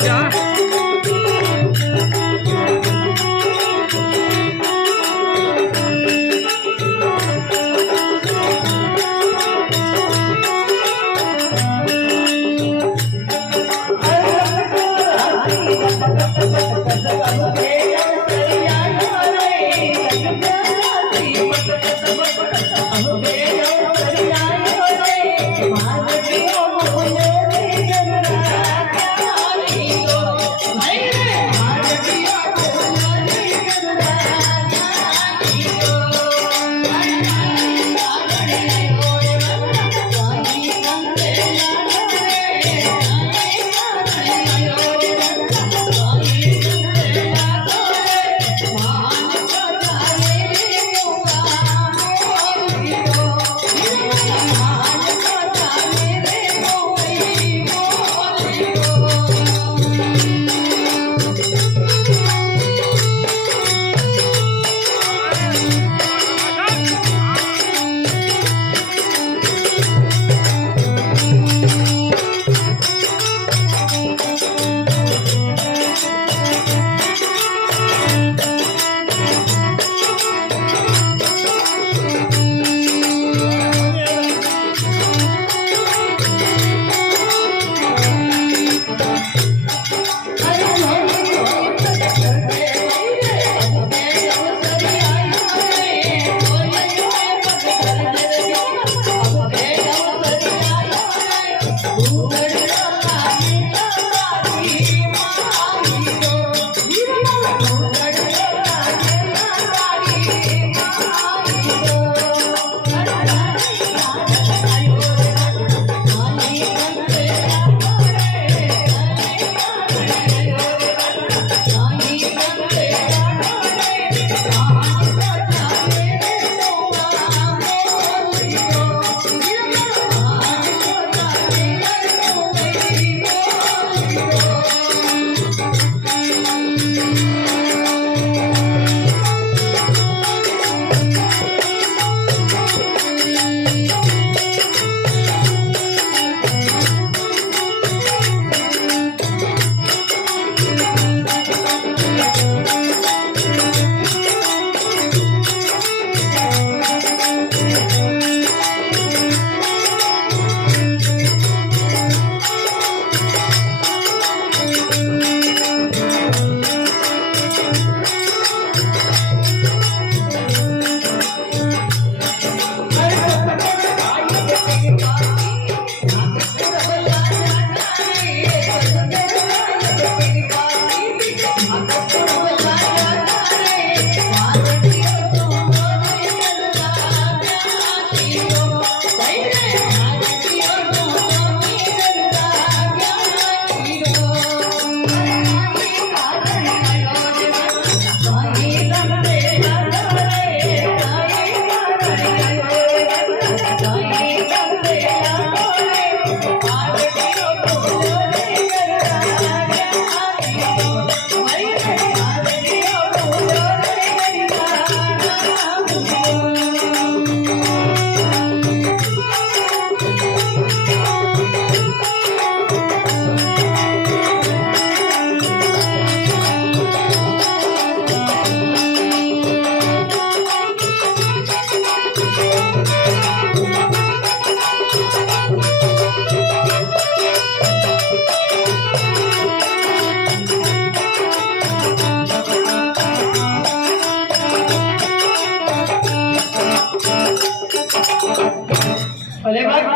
जा